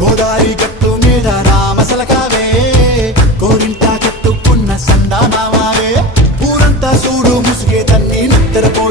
గోదారి గట్టు మీద రామసలకావే కోరింట కట్టుకున్న సందా మామావే ఊరంతా చూడు ముసుగే తన్ని నిద్రపో